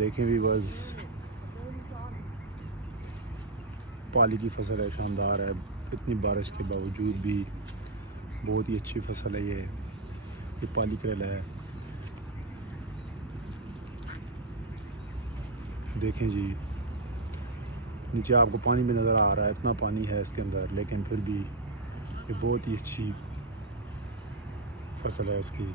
देखें भी बस पाली की फसल है, शानदार है। इतनी बारिश के बावजूद भी बहुत ही अच्छी फसल है ये पाली करेला है। देखें जी, नीचे आपको पानी भी नज़र आ रहा है, इतना पानी है इसके अंदर, लेकिन फिर भी ये बहुत ही अच्छी फसल है इसकी।